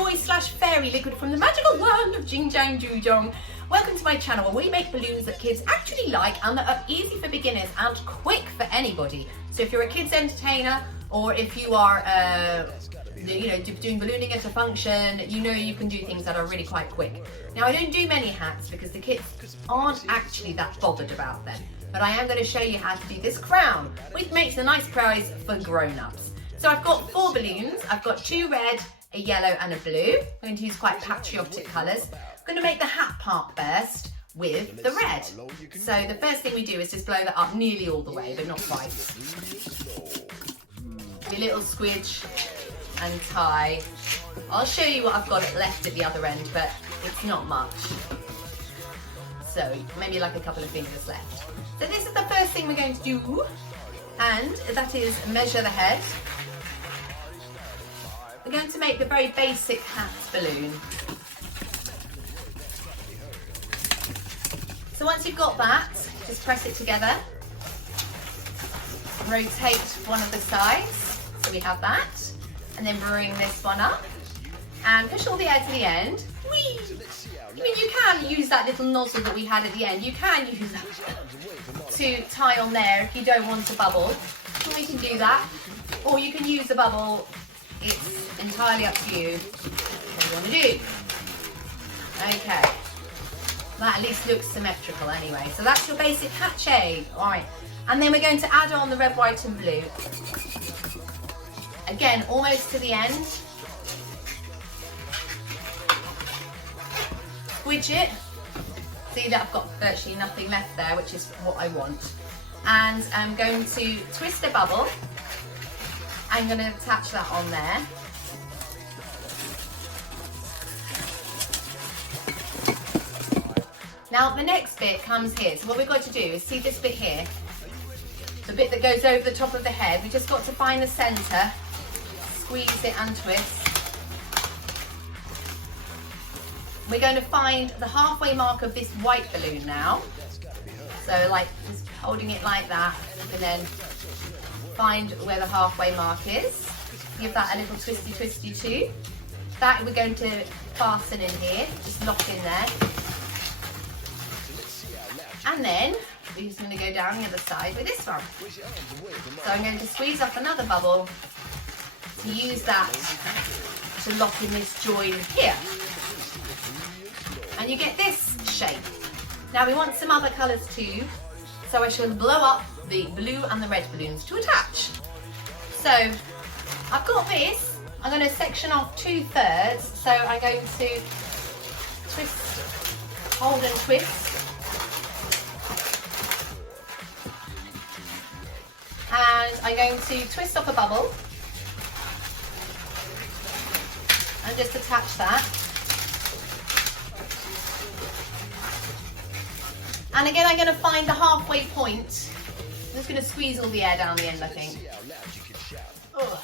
joy/fairy liquid from the magical world of Jing Jang Ju Jong. Welcome to my channel where we make balloons that kids actually like and that are easy for beginners and quick for anybody. So if you're a kids entertainer or if you are doing ballooning at a function, you can do things that are really quite quick. Now I don't do many hats because the kids aren't actually that bothered about them, but I am going to show you how to do this crown, which makes a nice prize for grown-ups. So I've got 4 balloons. I've got 2 red, a yellow and a blue. I'm going to use quite patriotic colours. I'm going to make the hat part first with the red. So the first thing we do is just blow that up nearly all the way, but not quite. Do a little squidge and tie. I'll show you what I've got left at the other end, but it's not much. So maybe like a couple of fingers left. So this is the first thing we're going to do, and that is measure the head. We're going to make the very basic hat balloon. So once you've got that, just press it together. Rotate one of the sides, so we have that. And then bring this one up. And push all the air to the end. Whee! I mean, you can use that little nozzle that we had at the end. You can use that to tie on there if you don't want a bubble. So we can do that. Or you can use a bubble. It's entirely up to you what you want to do. Okay. That at least looks symmetrical anyway. So that's your basic hat shape. Alright. And then we're going to add on the red, white and blue. Again, almost to the end. Squidge it. See that I've got virtually nothing left there, which is what I want. And I'm going to twist a bubble. I'm going to attach that on there. Now the next bit comes here. So what we've got to do is see this bit here. The bit that goes over the top of the head. We just got to find the centre. Squeeze it and twist. We're going to find the halfway mark of this white balloon now. So like just holding it like that, and then find where the halfway mark is. Give that a little twisty too. That we're going to fasten in here, just lock in there. And then we're just going to go down the other side with this one. So I'm going to squeeze up another bubble to use that to lock in this join here. And you get this shape. Now we want some other colours too, so I shall blow up the blue and the red balloons to attach. So I've got this. I'm going to section off 2/3. So I'm going to twist, hold and twist. And I'm going to twist off a bubble and just attach that. And again, I'm going to find the halfway point. I'm just going to squeeze all the air down the end, I think. Ugh.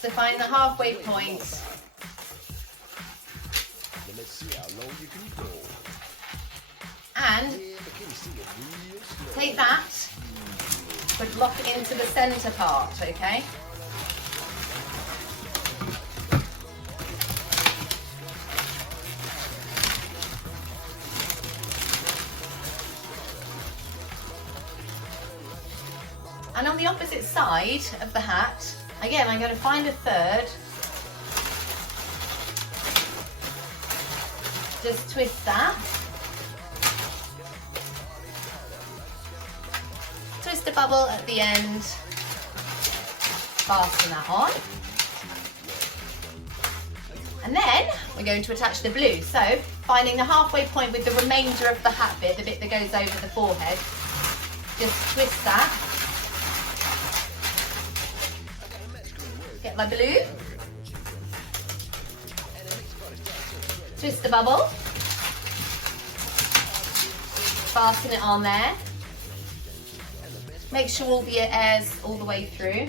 So find the halfway point. And take that, but lock it into the centre part, okay? And on the opposite side of the hat, again, I'm going to find a third. Just twist that. Twist a bubble at the end. Fasten that on. And then we're going to attach the blue. So finding the halfway point with the remainder of the hat bit, the bit that goes over the forehead, just twist that. Get my blue. Twist the bubble. Fasten it on there. Make sure all the air's all the way through.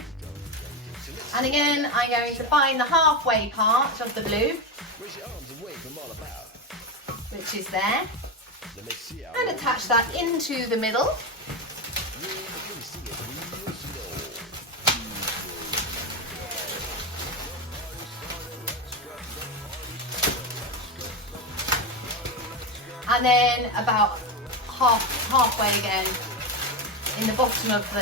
And again, I'm going to find the halfway part of the blue, which is there, and attach that into the middle. And then about halfway again in the bottom of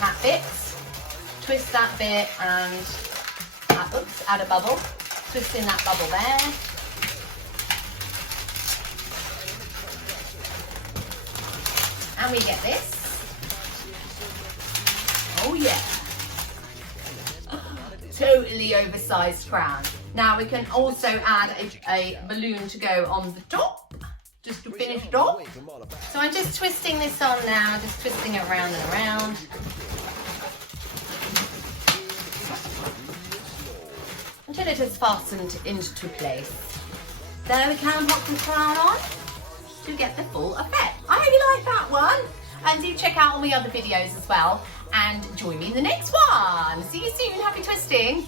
that bit, twist that bit and add a bubble, twist in that bubble there. And we get this. Oh yeah. Totally oversized crown. Now we can also add a balloon to go on the top, just to finish it off. So I'm just twisting this on now, just twisting it around and around. Until it is fastened into place. Then we can pop the crown on to get the full effect. I hope you like that one. And do check out all my other videos as well. And join me in the next one. See you soon. Happy twisting.